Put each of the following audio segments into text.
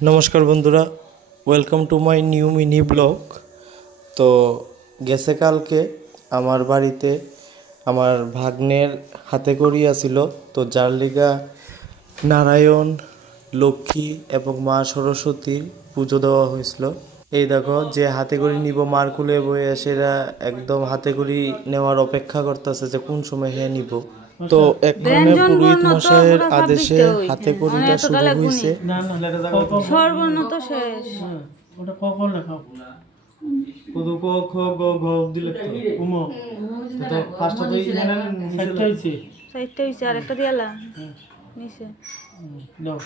নমস্কার বন্ধুরা, welcome to my new mini blog. তো গেছে কালকে আমার বাড়িতে আমার ভাগ্নের হাতে করি আছিল, তো যার লিগা নারায়ণ, লক্ষ্মী এবং মা সরস্বতীর পুজো দেওয়া হয়েছিল। এই দেখো, যে হাতে করি নিব মার কুলে বয়ে সেরা একদম হাতে করি নেওয়ার অপেক্ষা করতেছে যে কোন সময় হে নিব। তো এক্ষণে পুরোহিত মশাইয়ের আদেশে হাতে করিটা শুরু হয়েছে। স্বরবর্ণ তো শেষ। ওটা কখন লেখা কত ক খ গ ঘ দিলে তো উমো তো ফার্স্ট তো এখানে সেটটা হইছে সাইডটা হইছে আর একটা দিয়ালা নিচে দাও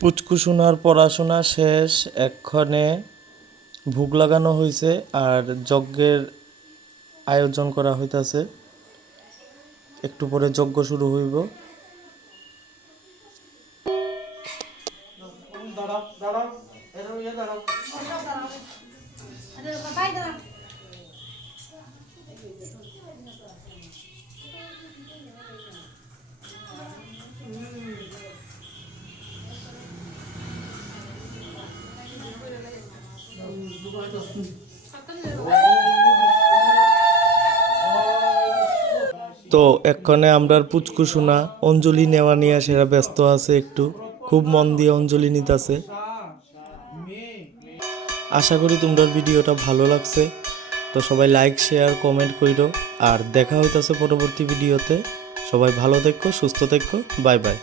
পুচকুসোনার পড়াশোনা শেষ, এক্ষণে ভোগ লাগানো হয়েছে আর যজ্ঞের আয়োজন করা হইতাছে। একটু পরে যজ্ঞ শুরু হইব। দাঁড়াও দাঁড়াও এরো ইয়ে দাঁড়াও তো এক্ষণে আমরা পুচকুসোনা অঞ্জলি নেওয়া নিয়ে সেরা ব্যস্ত আছে, একটু খুব মন দিয়ে অঞ্জলি নিতেছে। আশা করি তোমরা ভিডিওটা ভালো লাগছে। তো সবাই লাইক, শেয়ার, কমেন্ট কইরো। আর দেখা হইতাছে পরবর্তী ভিডিওতে। সবাই ভালো থেকো, সুস্থ থেকো, বাই বাই।